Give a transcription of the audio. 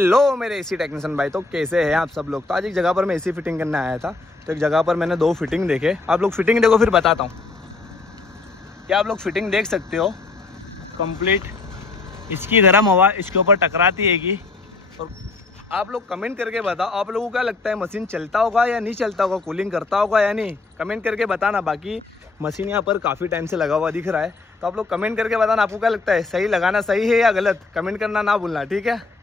Hello मेरे AC technician भाई, तो कैसे हैं आप सब लोग। तो आज एक जगह पर मैं एसी फिटिंग करने आया था। तो एक जगह पर मैंने 2 फिटिंग देखे। आप लोग फिटिंग देखो फिर बताता हूँ। क्या आप लोग फिटिंग देख सकते हो कंप्लीट। इसकी गर्म हवा इसके ऊपर टकराती हैगी। और आप लोग कमेंट करके बताओ, आप लोगों को क्या लगता है मशीन चलता होगा या नहीं चलता होगा, कूलिंग करता होगा या नहीं। कमेंट करके बताना। बाकी मशीन यहाँ पर काफ़ी टाइम से लगा हुआ दिख रहा है। तो आप लोग कमेंट करके बताना आपको क्या लगता है, सही लगाना सही है या गलत। कमेंट करना ना भूलना, ठीक है।